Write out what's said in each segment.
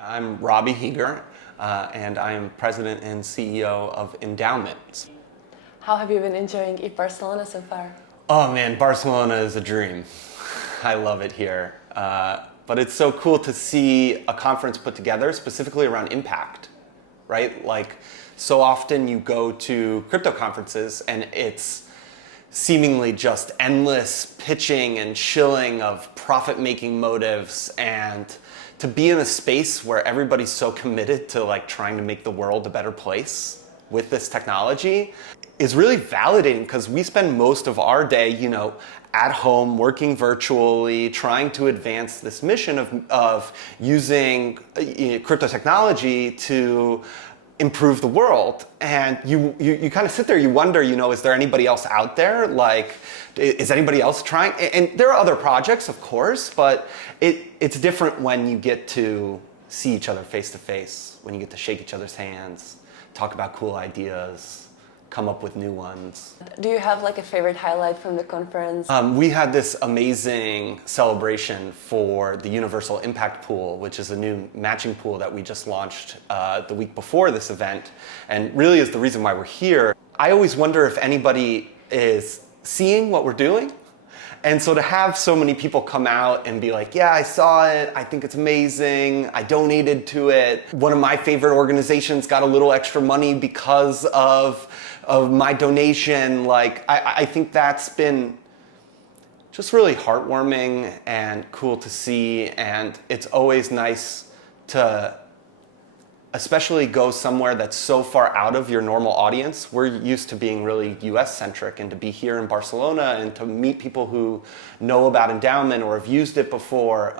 I'm Robbie Heeger, and I am president and CEO of Endaoment. How have you been enjoying Eth Barcelona so far? Oh man, Barcelona is a dream. I love it here. But it's so cool to see a conference put together specifically around impact, right? Like, so often you go to crypto conferences and it's seemingly just endless pitching and shilling of profit-making motives, and to be in a space where everybody's so committed to like trying to make the world a better place with this technology is really validating, because we spend most of our day, at home, working virtually, trying to advance this mission of using crypto technology to improve the world. And you kind of sit there, you wonder, is there anybody else out there? Like, is anybody else trying? And there are other projects, of course, but it's different when you get to see each other face to face, when you get to shake each other's hands, talk about cool ideas, come up with new ones. Do you have like a favorite highlight from the conference? We had this amazing celebration for the Universal Impact Pool, which is a new matching pool that we just launched the week before this event, and really is the reason why we're here. I always wonder if anybody is seeing what we're doing. And so to have so many people come out and be like, yeah, I saw it, I think it's amazing, I donated to it. One of my favorite organizations got a little extra money because of my donation. Like, I think that's been just really heartwarming and cool to see. And it's always nice to especially go somewhere that's so far out of your normal audience. We're used to being really US centric, and to be here in Barcelona and to meet people who know about Endaoment or have used it before,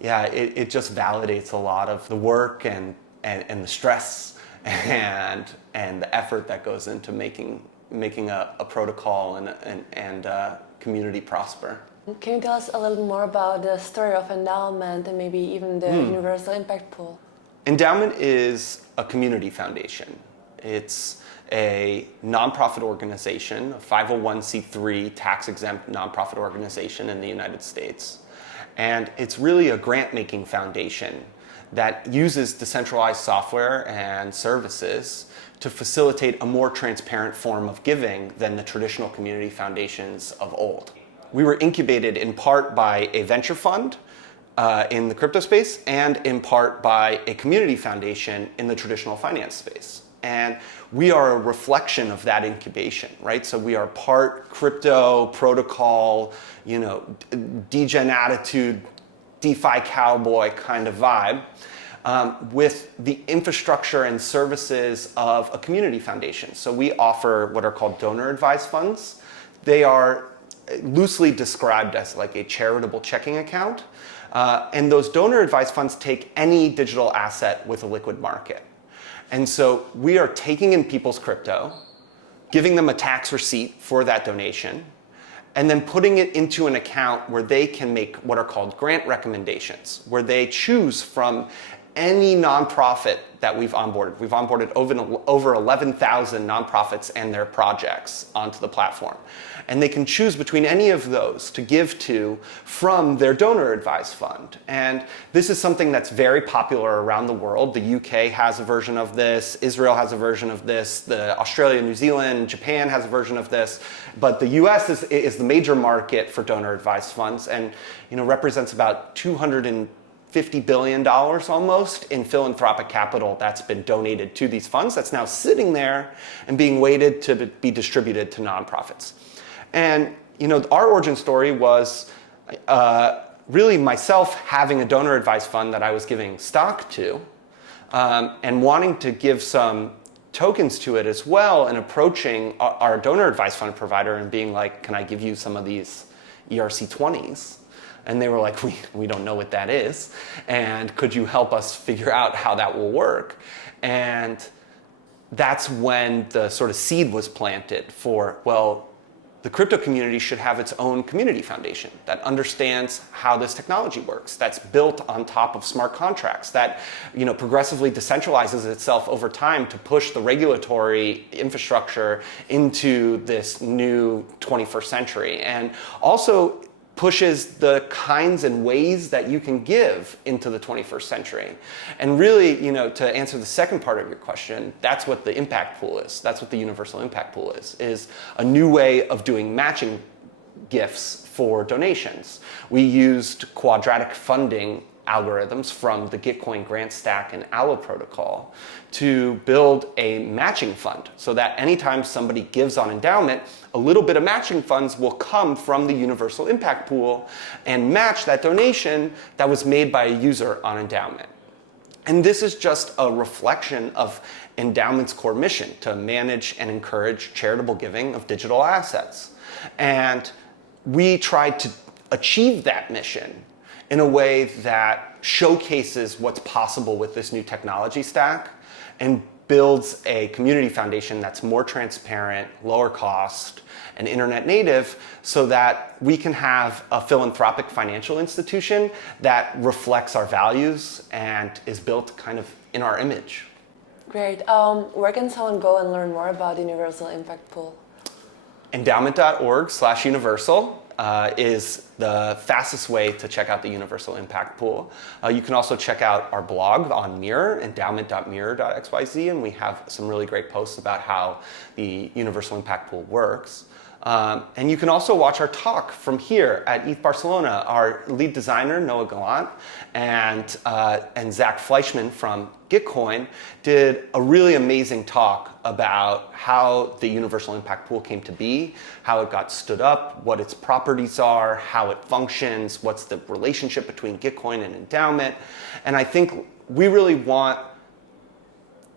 it just validates a lot of the work and the stress and the effort that goes into making a protocol and community prosper. Can you tell us a little more about the story of Endaoment and maybe even the Universal Impact Pool? Endaoment is a community foundation. It's a nonprofit organization, a 501c3 tax-exempt nonprofit organization in the United States. And it's really a grant-making foundation that uses decentralized software and services to facilitate a more transparent form of giving than the traditional community foundations of old. We were incubated in part by a venture fund in the crypto space, and in part by a community foundation in the traditional finance space. And we are a reflection of that incubation, right? So we are part crypto, protocol, degen attitude, DeFi cowboy kind of vibe, with the infrastructure and services of a community foundation. So we offer what are called donor advised funds. They are loosely described as like a charitable checking account. And those donor advised funds take any digital asset with a liquid market. And so we are taking in people's crypto, giving them a tax receipt for that donation, and then putting it into an account where they can make what are called grant recommendations, where they choose from any nonprofit that we've onboarded. We've onboarded over 11,000 nonprofits and their projects onto the platform. And they can choose between any of those to give to from their donor advised fund. And this is something that's very popular around the world. The UK has a version of this, Israel has a version of this, Australia, New Zealand, Japan has a version of this. But the US is the major market for donor advised funds, and represents about $250 billion almost in philanthropic capital that's been donated to these funds, that's now sitting there and being waited to be distributed to nonprofits. And our origin story was really myself having a donor advised fund that I was giving stock to, and wanting to give some tokens to it as well, and approaching our donor advised fund provider and being like, can I give you some of these ERC20s? And they were like, we don't know what that is, and could you help us figure out how that will work? And that's when the sort of seed was planted for, well, the crypto community should have its own community foundation that understands how this technology works, that's built on top of smart contracts, that progressively decentralizes itself over time to push the regulatory infrastructure into this new 21st century. And also pushes the kinds and ways that you can give into the 21st century. And really, to answer the second part of your question, that's what the impact pool is. That's what the universal impact pool is a new way of doing matching gifts for donations. We used quadratic funding algorithms from the Gitcoin grant stack and Allo protocol to build a matching fund so that anytime somebody gives on endowment, a little bit of matching funds will come from the universal impact pool and match that donation that was made by a user on endowment. And this is just a reflection of Endaoment's core mission to manage and encourage charitable giving of digital assets. And we tried to achieve that mission in a way that showcases what's possible with this new technology stack and builds a community foundation that's more transparent, lower cost, and internet native so that we can have a philanthropic financial institution that reflects our values and is built kind of in our image. Great. Where can someone go and learn more about Universal Impact Pool? Endaoment.org/universal is the fastest way to check out the Universal Impact Pool. You can also check out our blog on Mirror, endaoment.mirror.xyz, and we have some really great posts about how the Universal Impact Pool works. And you can also watch our talk from here at Eth Barcelona. Our lead designer, Noah Gallant, and Zach Fleischman from Gitcoin did a really amazing talk about how the Universal Impact Pool came to be, how it got stood up, what its properties are, how it functions, what's the relationship between Gitcoin and endowment. And I think we really want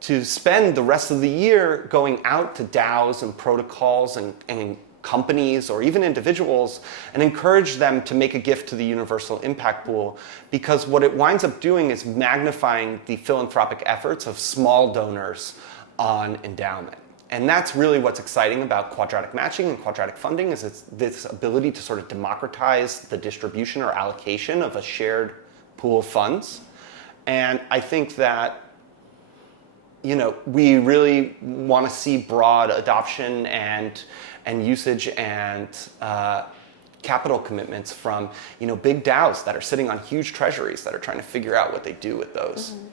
to spend the rest of the year going out to DAOs and protocols and companies or even individuals and encourage them to make a gift to the Universal Impact Pool, because what it winds up doing is magnifying the philanthropic efforts of small donors on endowment. And that's really what's exciting about quadratic matching and quadratic funding, is it's this ability to sort of democratize the distribution or allocation of a shared pool of funds. And I think that we really want to see broad adoption and usage and capital commitments from big DAOs that are sitting on huge treasuries that are trying to figure out what they do with those. Mm-hmm.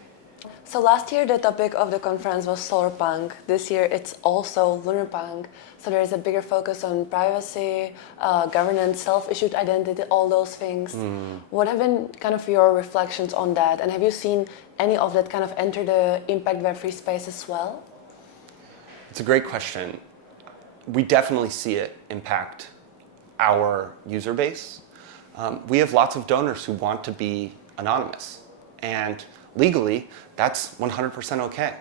So last year the topic of the conference was solarpunk. This year it's also lunarpunk. So there is a bigger focus on privacy, governance, self-issued identity, all those things. What have been kind of your reflections on that? And have you seen any of that kind of enter the impact Web3 space as well? It's a great question. We definitely see it impact our user base. We have lots of donors who want to be anonymous. And legally, that's 100% okay.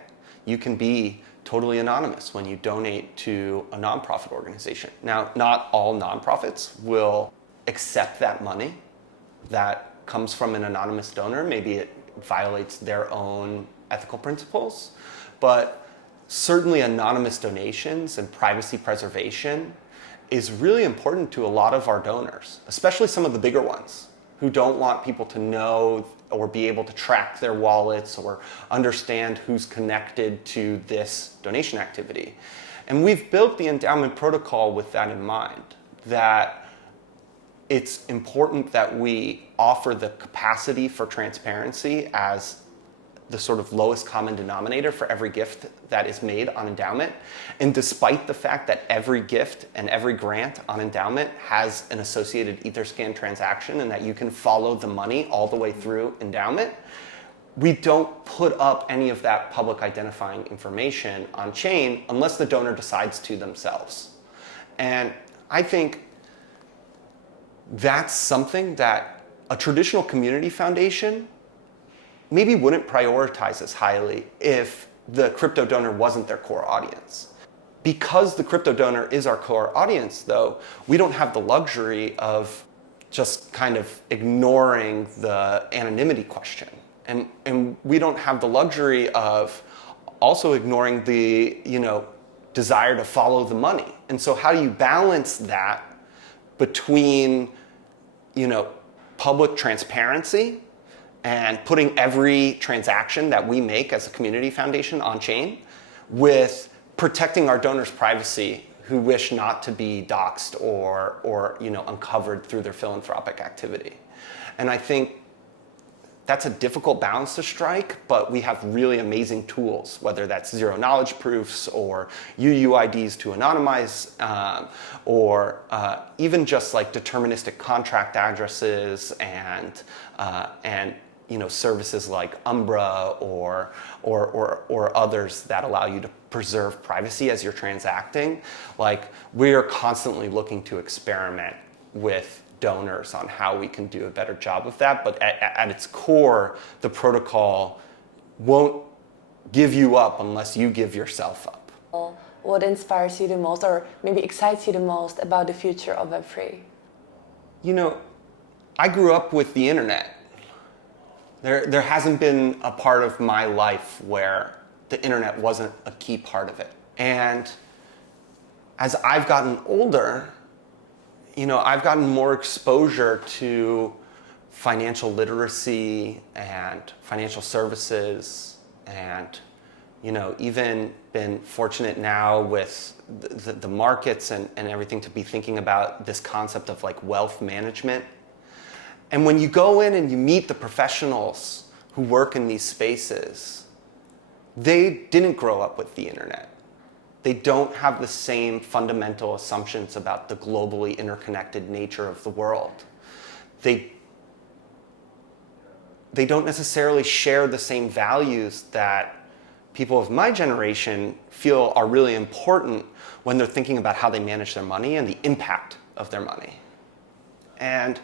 You can be totally anonymous when you donate to a nonprofit organization. Now, not all nonprofits will accept that money that comes from an anonymous donor. Maybe it violates their own ethical principles. But certainly anonymous donations and privacy preservation is really important to a lot of our donors, especially some of the bigger ones who don't want people to know or be able to track their wallets or understand who's connected to this donation activity. And we've built the endowment protocol with that in mind, that it's important that we offer the capacity for transparency as the sort of lowest common denominator for every gift that is made on endowment. And despite the fact that every gift and every grant on endowment has an associated Etherscan transaction and that you can follow the money all the way through endowment, we don't put up any of that public identifying information on chain unless the donor decides to themselves. And I think that's something that a traditional community foundation maybe wouldn't prioritize as highly if the crypto donor wasn't their core audience. Because the crypto donor is our core audience, though, we don't have the luxury of just kind of ignoring the anonymity question. And we don't have the luxury of also ignoring the, desire to follow the money. And so how do you balance that between, public transparency and putting every transaction that we make as a community foundation on chain with protecting our donors' privacy who wish not to be doxxed or uncovered through their philanthropic activity. And I think that's a difficult balance to strike, but we have really amazing tools, whether that's zero knowledge proofs or UUIDs to anonymize, or even just like deterministic contract addresses and services like Umbra or others that allow you to preserve privacy as you're transacting. Like, we are constantly looking to experiment with donors on how we can do a better job of that, but at its core, the protocol won't give you up unless you give yourself up. What inspires you the most, or maybe excites you the most about the future of Web3? I grew up with the internet. There hasn't been a part of my life where the internet wasn't a key part of it. And as I've gotten older, I've gotten more exposure to financial literacy and financial services, and even been fortunate now with the markets and everything to be thinking about this concept of like wealth management. And when you go in and you meet the professionals who work in these spaces, they didn't grow up with the internet. They don't have the same fundamental assumptions about the globally interconnected nature of the world. They don't necessarily share the same values that people of my generation feel are really important when they're thinking about how they manage their money and the impact of their money. And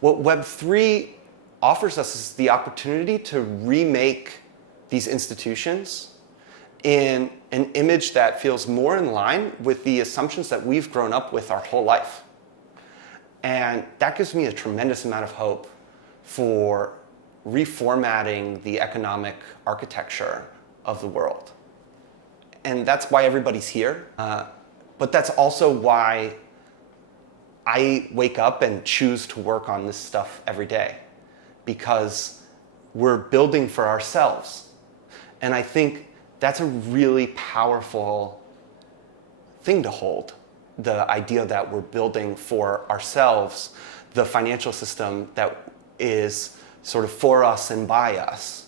what Web3 offers us is the opportunity to remake these institutions in an image that feels more in line with the assumptions that we've grown up with our whole life. And that gives me a tremendous amount of hope for reformatting the economic architecture of the world. And that's why everybody's here. But that's also why I wake up and choose to work on this stuff every day, because we're building for ourselves. And I think that's a really powerful thing to hold, the idea that we're building for ourselves the financial system that is sort of for us and by us,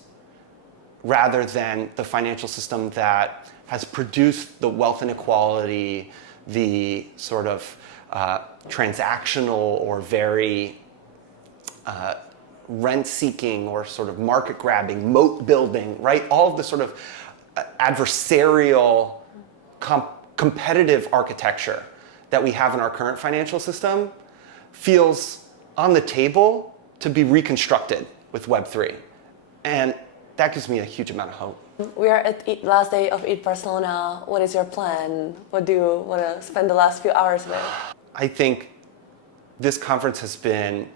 rather than the financial system that has produced the wealth inequality, the sort of transactional or very rent-seeking or sort of market-grabbing, moat-building, right? All of the sort of adversarial, competitive architecture that we have in our current financial system feels on the table to be reconstructed with Web3. And that gives me a huge amount of hope. We are at the last day of Eth Barcelona. What is your plan? What do you want to spend the last few hours with? I think this conference has been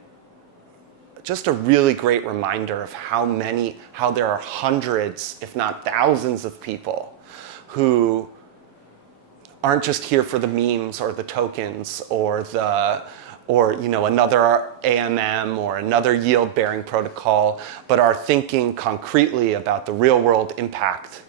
just a really great reminder of how there are hundreds, if not thousands of people who aren't just here for the memes or the tokens or another AMM or another yield-bearing protocol, but are thinking concretely about the real-world impact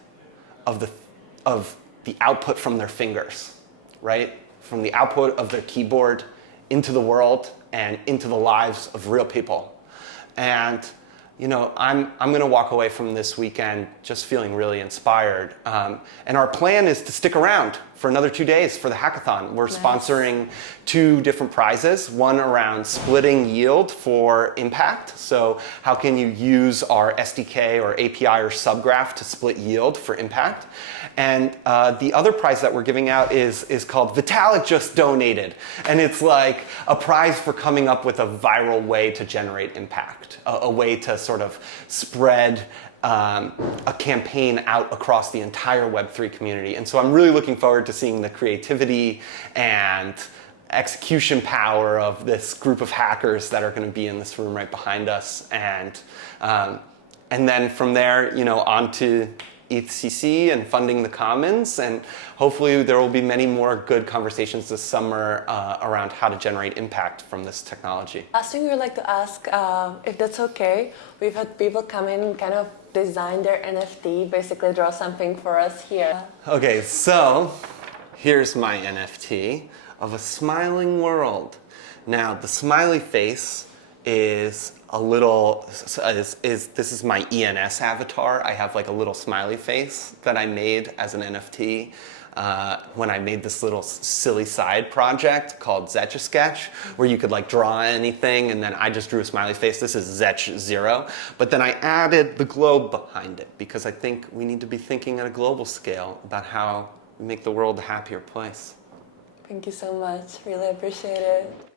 of the output from their fingers, right? From the output of their keyboard into the world and into the lives of real people. And I'm going to walk away from this weekend just feeling really inspired. And our plan is to stick around for another 2 days for the hackathon. We're sponsoring 2 different prizes, one around splitting yield for impact. So how can you use our SDK or API or subgraph to split yield for impact? And the other prize that we're giving out is called Vitalik Just Donated. And it's like a prize for coming up with a viral way to generate impact, a way to sort of spread a campaign out across the entire Web3 community. And so I'm really looking forward to seeing the creativity and execution power of this group of hackers that are going to be in this room right behind us. And then from there, on to ETHCC and funding the commons, and hopefully there will be many more good conversations this summer around how to generate impact from this technology. Last thing we would like to ask, if that's okay, we've had people come in and kind of design their NFT, basically draw something for us here. Okay, so here's my NFT of a smiling world. Now, the smiley face is a little, this is my ENS avatar. I have like a little smiley face that I made as an NFT when I made this little silly side project called Zetch Sketch, where you could like draw anything, and then I just drew a smiley face. This is Zetch 0. But then I added the globe behind it because I think we need to be thinking at a global scale about how we make the world a happier place. Thank you so much. Really appreciate it.